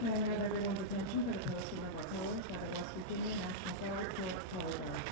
May I have everyone's attention for the posting of our colors by the West Virginia National Guard Color Guard.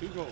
Two goals.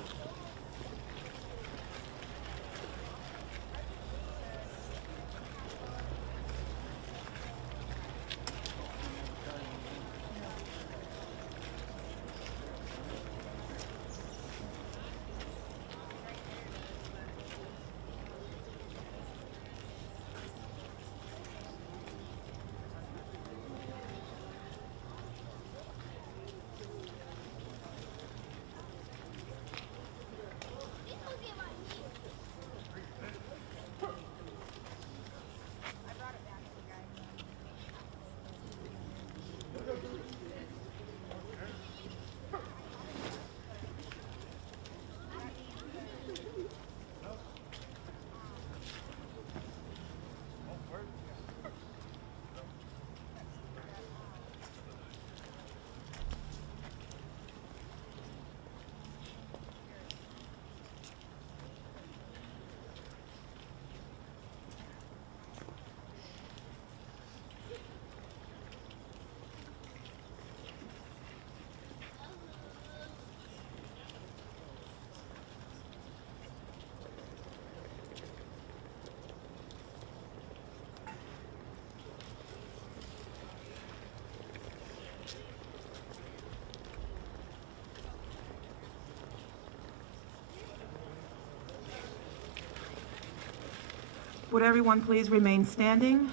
Would everyone please remain standing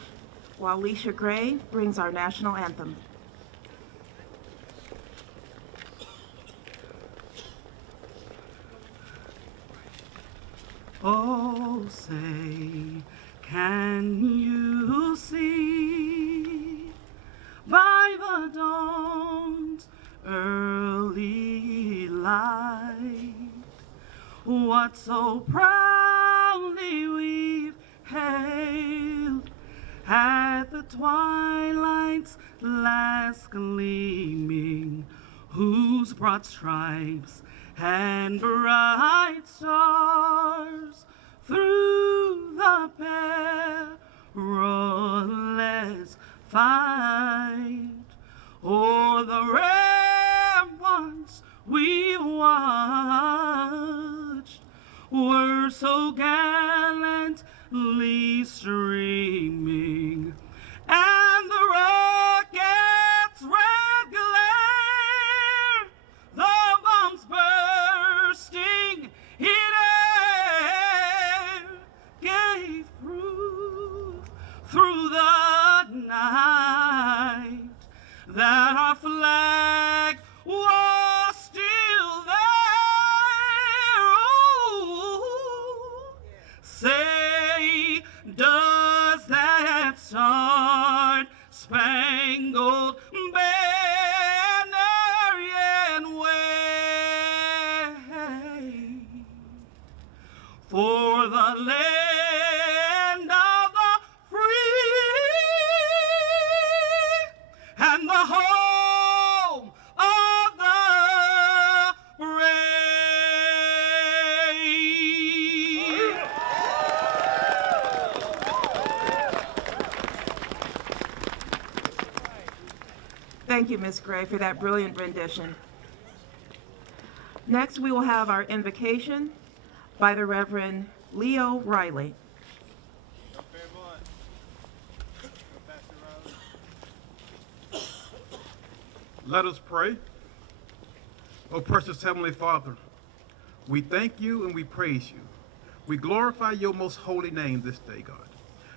while Leisha Gray brings our national anthem. Oh, say, can you see by the dawn's early light what so proudly we've hailed at the twilight's last gleaming, whose broad stripes and bright stars through the perilous fight o'er the ramparts we watched were so gallantly streaming, and the rocket's red glare, the bombs bursting in air, gave proof through the night that our flag was still there. Oh, say, does that star-spangled banner yet wave for the land of the free and the home of the brave? Thank you, Ms. Gray, for that brilliant rendition. Next, we will have our invocation by the Reverend Leo Riley. Let us pray. Oh, precious Heavenly Father, we thank you and we praise you. We glorify your most holy name this day, God.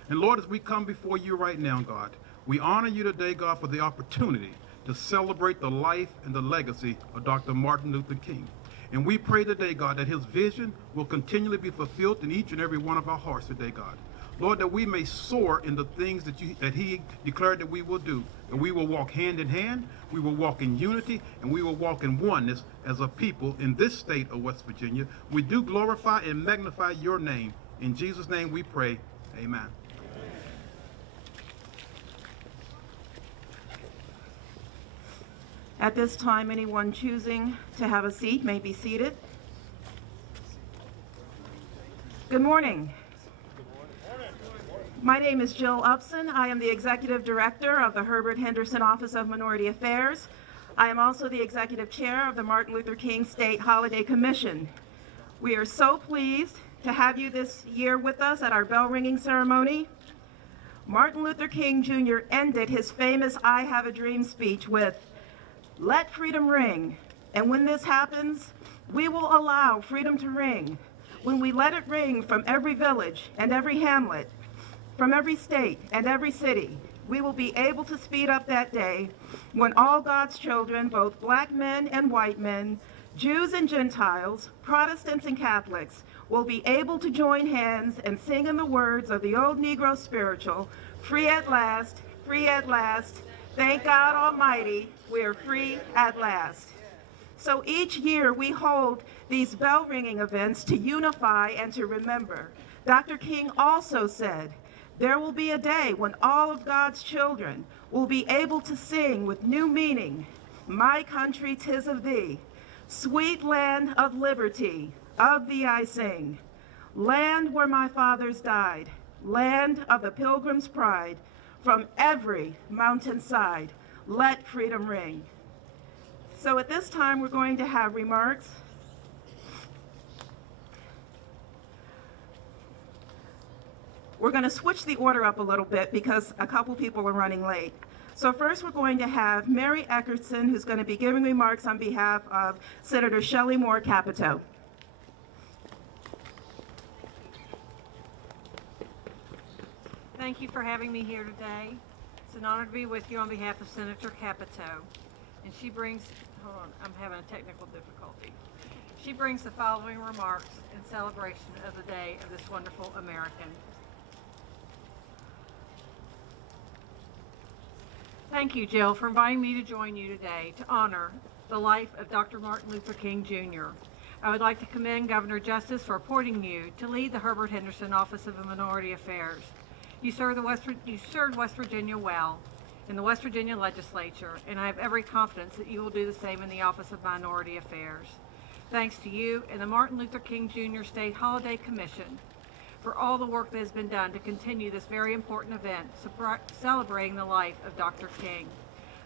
And Lord, as we come before you right now, God, we honor you today, God, for the opportunity to celebrate the life and the legacy of Dr. Martin Luther King. And we pray today, God, that his vision will continually be fulfilled in each and every one of our hearts today, God. Lord, that we may soar in the things that he declared that we will do. And we will walk hand in hand, we will walk in unity, and we will walk in oneness as a people in this state of West Virginia. We do glorify and magnify your name. In Jesus' name we pray, amen. At this time, anyone choosing to have a seat may be seated. Good morning. My name is Jill Upson. I am the Executive Director of the Herbert Henderson Office of Minority Affairs. I am also the Executive Chair of the Martin Luther King State Holiday Commission. We are so pleased to have you this year with us at our bell ringing ceremony. Martin Luther King Jr. ended his famous I Have a Dream speech with, "Let freedom ring." And when this happens, we will allow freedom to ring. When we let it ring from every village and every hamlet, from every state and every city, we will be able to speed up that day when all God's children, both black men and white men, Jews and Gentiles, Protestants and Catholics, will be able to join hands and sing in the words of the old Negro spiritual, free at last, thank God Almighty, we are free at last. So each year we hold these bell ringing events to unify and to remember. Dr. King also said, there will be a day when all of God's children will be able to sing with new meaning, my country 'tis of thee, sweet land of liberty, of thee I sing, land where my fathers died, land of the pilgrim's pride, from every mountainside, let freedom ring. So at this time, we're going to have remarks. We're going to switch the order up a little bit because a couple people are running late. So first we're going to have Mary Eckerson, who's going to be giving remarks on behalf of Senator Shelley Moore Capito. Thank you for having me here today. It's an honor to be with you on behalf of Senator Capito. And she brings, hold on, I'm having a technical difficulty. She brings the following remarks in celebration of the day of this wonderful American. Thank you, Jill, for inviting me to join you today to honor the life of Dr. Martin Luther King Jr. I would like to commend Governor Justice for appointing you to lead the Herbert Henderson Office of Minority Affairs. You served West Virginia well in the West Virginia legislature, and I have every confidence that you will do the same in the Office of Minority Affairs. Thanks to you and the Martin Luther King Jr. State Holiday Commission for all the work that has been done to continue this very important event, celebrating the life of Dr. King.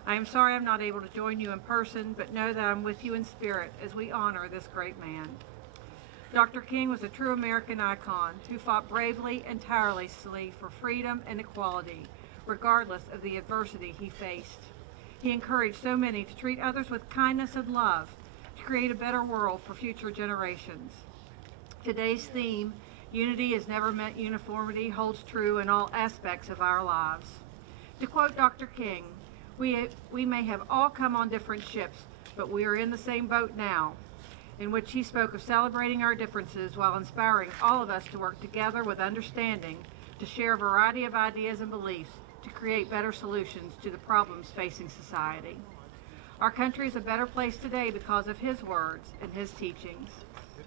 I am sorry I'm not able to join you in person, but know that I'm with you in spirit as we honor this great man. Dr. King was a true American icon who fought bravely and tirelessly for freedom and equality, regardless of the adversity he faced. He encouraged so many to treat others with kindness and love, to create a better world for future generations. Today's theme, Unity has never meant uniformity, holds true in all aspects of our lives. To quote Dr. King, we may have all come on different ships, but we are in the same boat now, in which he spoke of celebrating our differences while inspiring all of us to work together with understanding, to share a variety of ideas and beliefs, to create better solutions to the problems facing society. Our country is a better place today because of his words and his teachings.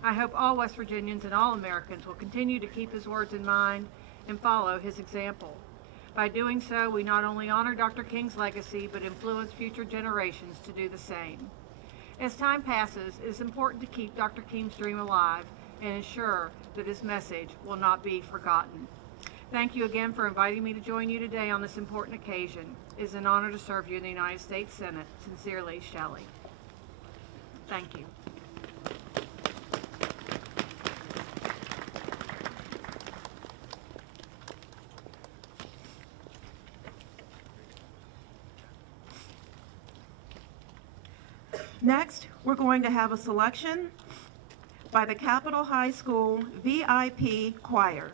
I hope all West Virginians and all Americans will continue to keep his words in mind and follow his example. By doing so, we not only honor Dr. King's legacy, but influence future generations to do the same. As time passes, it is important to keep Dr. King's dream alive and ensure that his message will not be forgotten. Thank you again for inviting me to join you today on this important occasion. It is an honor to serve you in the United States Senate. Sincerely, Shelley. Thank you. Next, we're going to have a selection by the Capitol High School VIP Choir.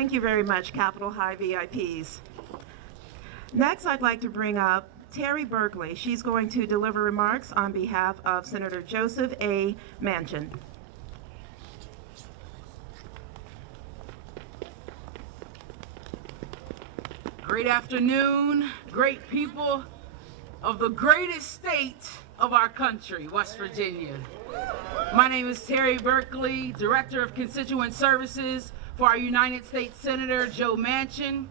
Thank you very much, Capitol High VIPs. Next, I'd like to bring up Terry Berkeley. She's going to deliver remarks on behalf of Senator Joseph A. Manchin. Great afternoon, great people of the greatest state of our country, West Virginia. My name is Terry Berkeley, Director of Constituent Services for our United States Senator Joe Manchin,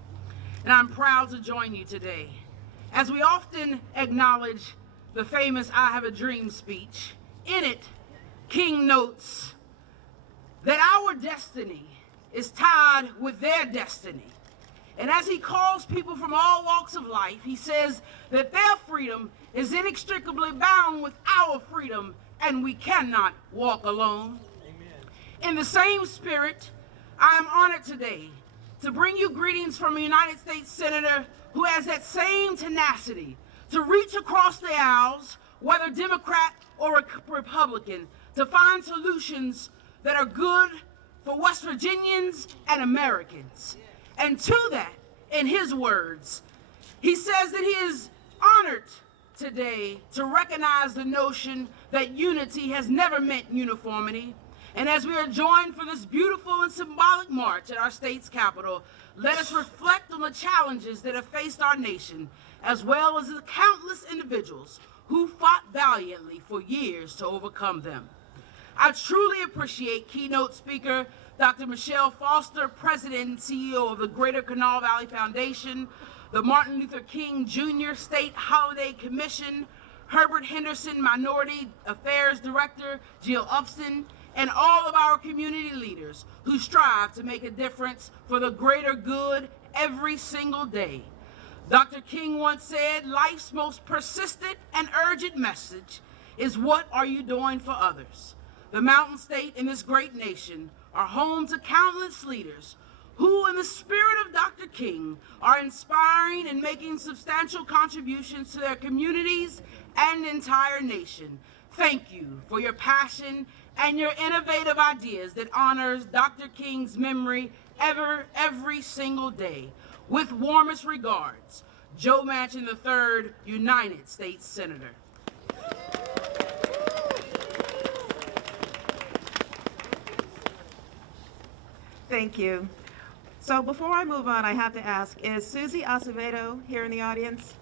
and I'm proud to join you today. As we often acknowledge the famous I Have a Dream speech, in it, King notes that our destiny is tied with their destiny. And as he calls people from all walks of life, he says that their freedom is inextricably bound with our freedom, and we cannot walk alone. Amen. In the same spirit, I am honored today to bring you greetings from a United States Senator who has that same tenacity to reach across the aisles, whether Democrat or Republican, to find solutions that are good for West Virginians and Americans. And to that, in his words, he says that he is honored today to recognize the notion that unity has never meant uniformity, And as we are joined for this beautiful and symbolic march at our state's capital, let us reflect on the challenges that have faced our nation, as well as the countless individuals who fought valiantly for years to overcome them. I truly appreciate keynote speaker Dr. Michelle Foster, President and CEO of the Greater Kanawha Valley Foundation, the Martin Luther King Jr. State Holiday Commission, Herbert Henderson Minority Affairs Director Jill Upson, and all of our community leaders who strive to make a difference for the greater good every single day. Dr. King once said, life's most persistent and urgent message is, what are you doing for others? The Mountain State and this great nation are home to countless leaders who, in the spirit of Dr. King, are inspiring and making substantial contributions to their communities and entire nation. Thank you for your passion and your innovative ideas that honors Dr. King's memory every single day. With warmest regards, Joe Manchin III, United States Senator. Thank you. So before I move on, I have to ask, is Susie Acevedo here in the audience?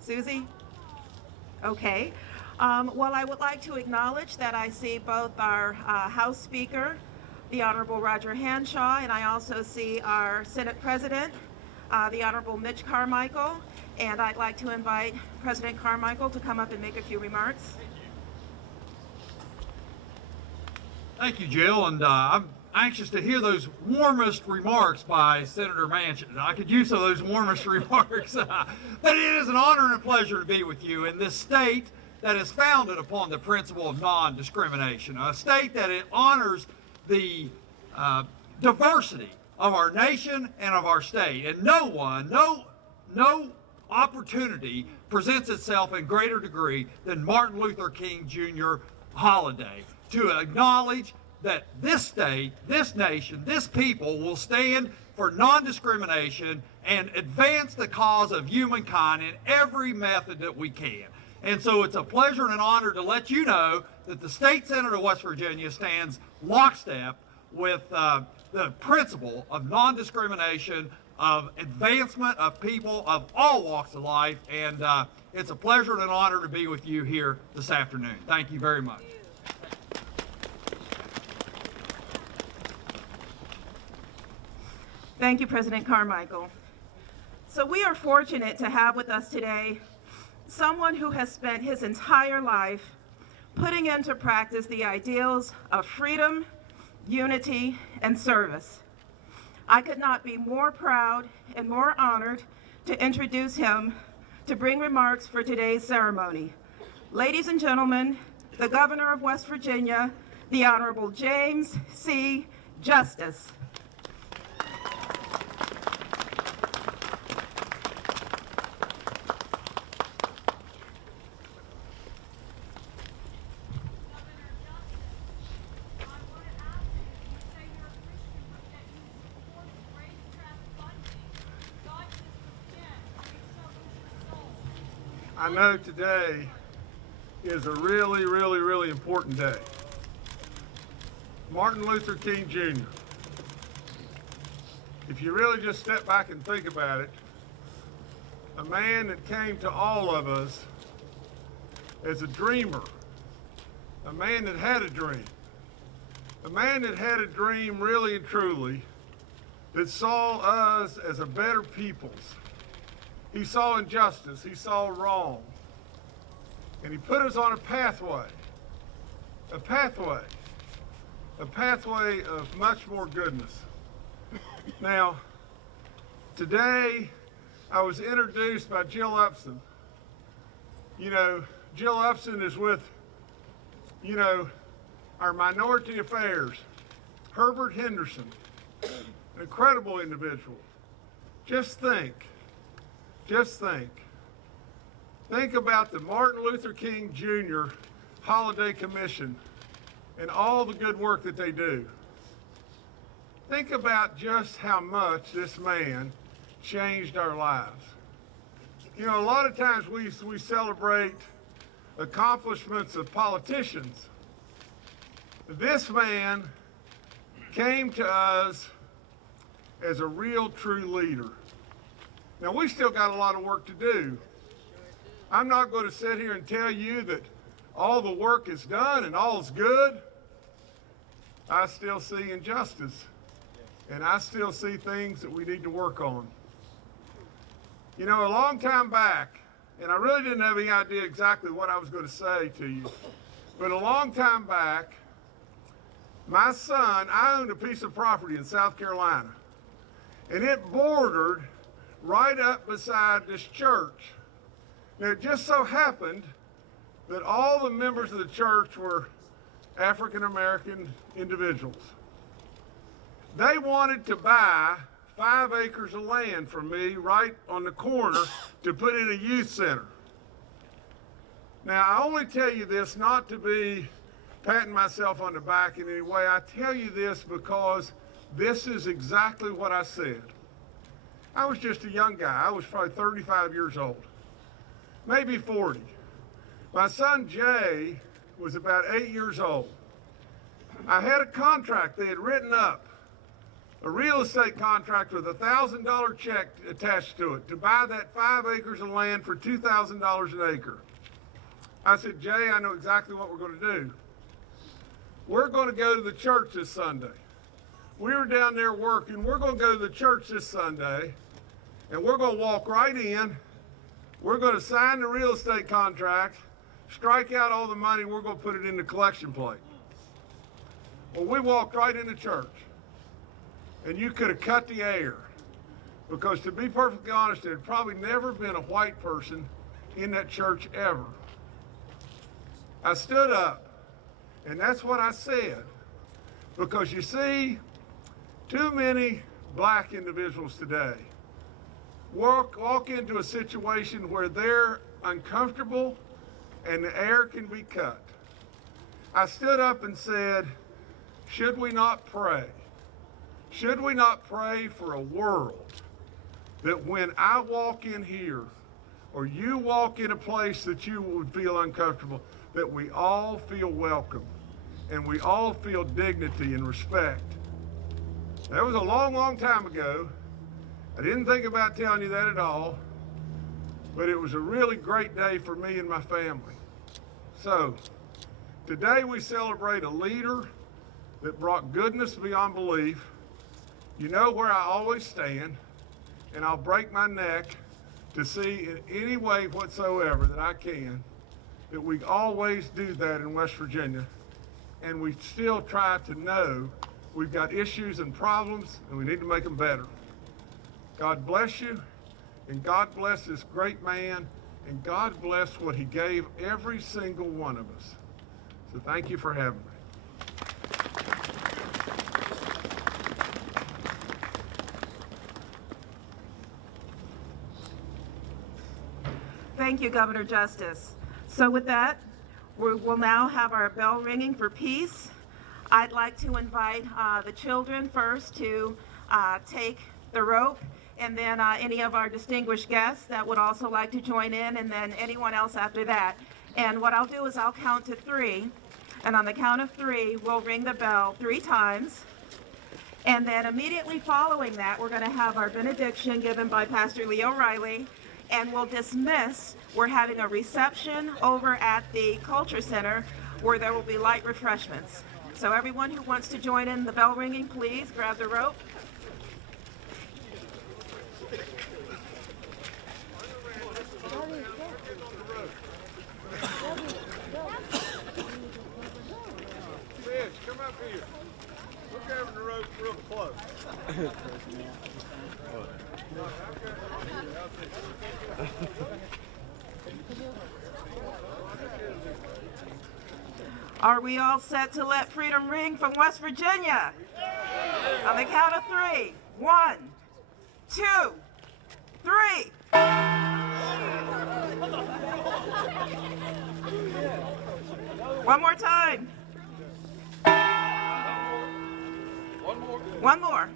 Susie? Okay. Well, I would like to acknowledge that I see both our House Speaker, the Honorable Roger Hanshaw, and I also see our Senate President, the Honorable Mitch Carmichael, and I'd like to invite President Carmichael to come up and make a few remarks. Thank you, Jill, and I'm anxious to hear those warmest remarks by Senator Manchin. I could use some of those warmest remarks, but it is an honor and a pleasure to be with you in this state that is founded upon the principle of non-discrimination, a state that it honors the diversity of our nation and of our state, and no opportunity presents itself in greater degree than Martin Luther King Jr. holiday to acknowledge that this state, this nation, this people will stand for non-discrimination and advance the cause of humankind in every method that we can. And so it's a pleasure and an honor to let you know that the State Senate of West Virginia stands lockstep with the principle of non-discrimination, of advancement of people of all walks of life, and it's a pleasure and an honor to be with you here this afternoon. Thank you very much. Thank you, President Carmichael. So we are fortunate to have with us today someone who has spent his entire life putting into practice the ideals of freedom, unity, and service. I could not be more proud and more honored to introduce him to bring remarks for today's ceremony. Ladies and gentlemen, the Governor of West Virginia, the Honorable James C. Justice. I know today is a really, really, really important day. Martin Luther King Jr. If you really just step back and think about it, a man that came to all of us as a dreamer, a man that had a dream, a man that had a dream really and truly that saw us as a better peoples. He saw injustice, he saw wrong, and he put us on a pathway of much more goodness. Now, today I was introduced by Jill Upson. You know, Jill Upson is with, our Minority Affairs, Herbert Henderson, an incredible individual. Just think about the Martin Luther King Jr. Holiday Commission and all the good work that they do. Think about just how much this man changed our lives. You know, a lot of times we celebrate accomplishments of politicians, This man came to us as a real, true leader. Now, we still got a lot of work to do. I'm not going to sit here and tell you that all the work is done and all's good. I still see injustice, and I still see things that we need to work on. You know, a long time back, and I really didn't have any idea exactly what I was going to say to you, but a long time back, my son, I owned a piece of property in South Carolina, and it bordered right up beside this church. Now, it just so happened that all the members of the church were African American individuals. They wanted to buy 5 acres of land from me right on the corner to put in a youth center. Now, I only tell you this not to be patting myself on the back in any way. I tell you this because this is exactly what I said. I was just a young guy. I was probably 35 years old, maybe 40. My son Jay was about 8 years old. I had a contract they had written up, a real estate contract with a $1,000 check attached to it to buy that 5 acres of land for $2,000 an acre. I said, Jay, I know exactly what we're going to do. We're going to go to the church this Sunday. We were down there working. We're going to go to the church this Sunday, and we're going to walk right in. We're going to sign the real estate contract, strike out all the money, we're going to put it in the collection plate. Well, we walked right into church, and you could have cut the air, because to be perfectly honest, there had probably never been a white person in that church ever. I stood up, and that's what I said, because you see, too many black individuals today walk into a situation where they're uncomfortable and the air can be cut. I stood up and said, should we not pray? Should we not pray for a world that when I walk in here or you walk in a place that you would feel uncomfortable, that we all feel welcome and we all feel dignity and respect? That was a long, long time ago. I didn't think about telling you that at all, but it was a really great day for me and my family. So, today we celebrate a leader that brought goodness beyond belief. You know where I always stand, and I'll break my neck to see in any way whatsoever that I can that we always do that in West Virginia, and we still try to know we've got issues and problems, and we need to make them better. God bless you, and God bless this great man, and God bless what he gave every single one of us. So thank you for having me. Thank you, Governor Justice. So with that, we will now have our bell ringing for peace. I'd like to invite the children first to take the rope, and then any of our distinguished guests that would also like to join in, and then anyone else after that. And what I'll do is I'll count to 3, and on the count of 3, we'll ring the bell 3 times. And then immediately following that, we're going to have our benediction given by Pastor Leo Riley, and we'll dismiss. We're having a reception over at the Culture Center where there will be light refreshments. So everyone who wants to join in the bell ringing, please grab the rope. Come up here. We're grabbing the rope real close. Are we all set to let freedom ring from West Virginia? On the count of 3. 1, 2, 3. One more time. One more.